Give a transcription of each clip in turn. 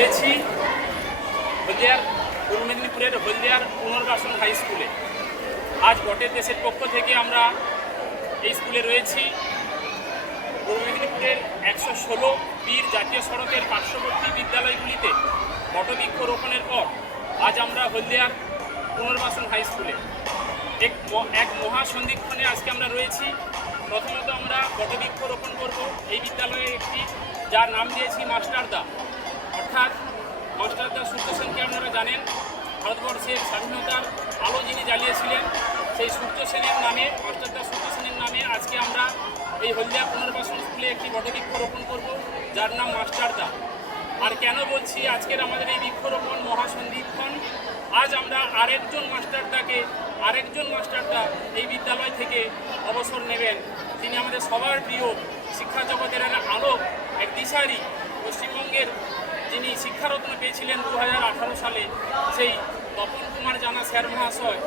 রয়েছি হলদিয়ার পূর্ব মেদিনীপুরের হলদিয়ার পুনর্বাসন হাই স্কুলে। আজ বটের দেশের পক্ষ থেকে আমরা এই স্কুলে রয়েছি। পূর্ব মেদিনীপুরের 116 বীর জাতীয় সড়কের পার্শ্ববর্তী বিদ্যালয়গুলিতে বটবৃক্ষ রোপণের পর আজ আমরা হলদিয়ার পুনর্বাসন হাই স্কুলে এক মহাসন্ধিক্ষণে আজকে আমরা রয়েছি। প্রথমত আমরা বটবৃক্ষ রোপণ করব এই বিদ্যালয়ে একটি, যার নাম দিয়েছি মাস্টারদা, অর্থাৎ মাস্টারদা সূর্য সেনকে আপনারা জানেন, ভারতবর্ষের স্বাধীনতার আলো যিনি জ্বালিয়েছিলেন, সেই সূর্য সেনের নামে, মাস্টারদা সূর্য সেনের নামে আজকে আমরা এই হলদিয়া পুনর্বাসন স্কুলে একটি বটবৃক্ষ রোপণ করব, যার নাম মাস্টারদা। আর কেন বলছি আজকের আমাদের এই বৃক্ষরোপণ মহাসন্ধিক্ষণ? আজ আমরা আরেকজন মাস্টারদা এই বিদ্যালয় থেকে অবসর নেবেন। তিনি আমাদের সবার প্রিয়, শিক্ষা জগতের আলোক, এক দিশারি, পশ্চিমবঙ্গের যিনি শিক্ষারত্ন পেয়েছিলেন 2018 সালে, সেই তপন কুমার জানা স্যার মহাশয়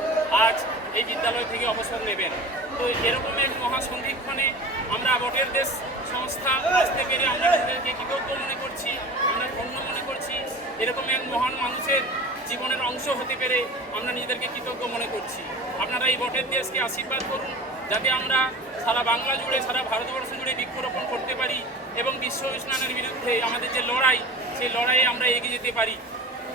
আজ এই বিদ্যালয় থেকে অবসর নেবেন। তো এরকম এক মহাসন্ধিক্ষণে আমরা বটের দেশ সংস্থা আসতে পেরে আমরা নিজেদেরকে কৃতজ্ঞ মনে করছি, আমরা ধন্য মনে করছি। এরকম এক মহান মানুষের জীবনের অংশ হতে পেরে আমরা নিজেদেরকে কৃতজ্ঞ মনে করছি। আপনারা এই বটের দেশকে আশীর্বাদ করুন, যাতে আমরা সারা বাংলা জুড়ে, সারা ভারতবর্ষ জুড়ে বৃক্ষরোপণ করতে পারি এবং বিশ্ব উষ্ণায়নের বিরুদ্ধে আমাদের যে লড়াই, সেই লড়াইয়ে আমরা এগিয়ে যেতে পারি।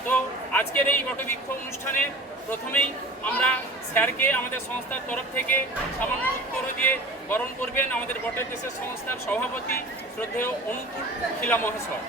তো আজকের এই বটবৃক্ষ অনুষ্ঠানে প্রথমেই আমরা স্যারকে আমাদের সংস্থার তরফ থেকে সামান্য উত্তর দিয়ে বরণ করবেন আমাদের বটের দেশের সংস্থার সভাপতি শ্রদ্ধেয় অনুকূল খিলা মহাশয়।